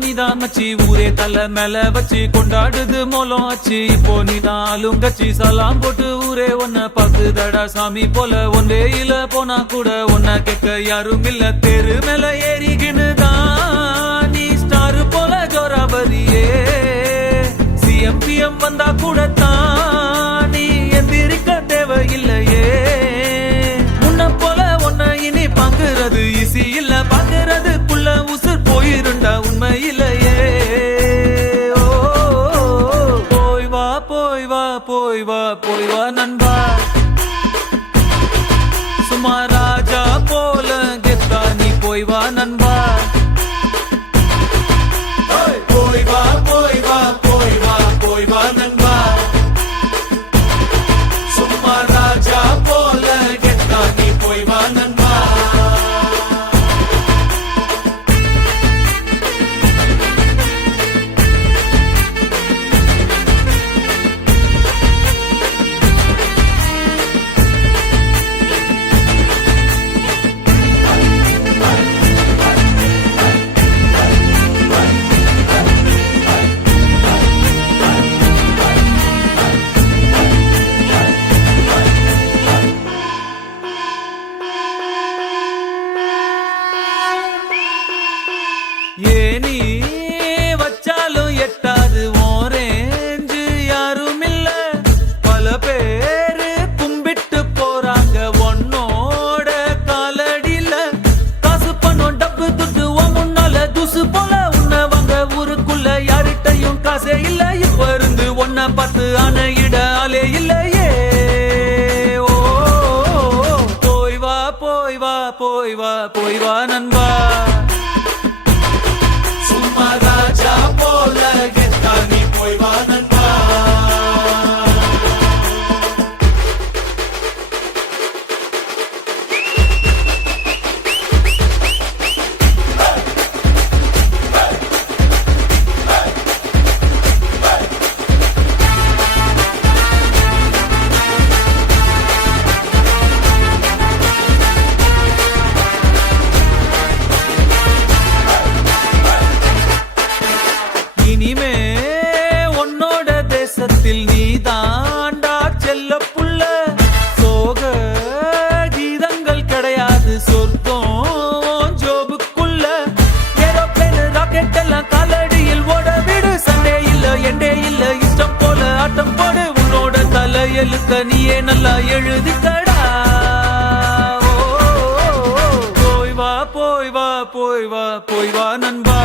நீதான் மச்சி ஊரே தலை மேல வச்சு கொண்டாடுது மோலம் ஆச்சு இப்போ நீதான் ஆளுங்கச்சி சலாம் போட்டு ஊரே ஒன்ன பாக்குதடா சாமி போல ஒன்றே இல்ல போனா கூட ஒன்ன கேட்க யாரும் இல்ல தெரு மேல ஏறிக்கினுதான் நீ ஸ்டார் போல ஜோராபரியே சிஎம்பிஎம் வந்தா கூட தான் நீ எந்திரிக்க தேவையில்லையே முன்ன போல ஒன்ன இனி பாக்குறது ஈஸி இல்ல பாக்குறதுக்குள்ள உசுர் போயிருண்டா உண்மை இல்லையே போய் வா போய் வா போய் வா போய் வா நண்பா சும்மா ராஜா போல கெத்தா நீ போய் வா நண்பா போய் வா போய் வா போய் வா போய் வா நண்பா சும்மா ராஜா போல கெத்தா நீ போய் வா நண்பா ஏனி வச்சாலும் எட்டாது ஓரேஞ்சு யாரும் இல்ல பல பேரு கும்பிட்டு போறாங்க ஒன்னோட காலடியில காசு பணம் டப்பு துட்டு முன்னால துசு போல உன்னவங்க ஊருக்குள்ள யார்கிட்டையும் காசே இல்ல இப்ப இருந்து ஒன்ன பார்த்து அணையிட ஆளே இல்லையே ஓ போய் வா போய் வா போய் வா போய் வா நண்பா ராஜா போல கெத்தா நீ போய் வா நண்பா இனிமே உன்னோட தேசத்தில் நீ தாண்டா செல்ல புள்ள சோக கீதங்கள் கிடையாது சொர்க்கம் ஜோபுக்குள்ள ஏரோப்ளேன் ராக்கெட் எல்லாம் காலடியில் ஓட விடு சண்டே இல்ல எண்டே இல்ல இஷ்டம் போல ஆட்டம் போடு உன்னோட தலையெழுத்த நீயே நல்லா எழுதிக்கடா போய் வா போய் வா போய் வா போய் வா நண்பா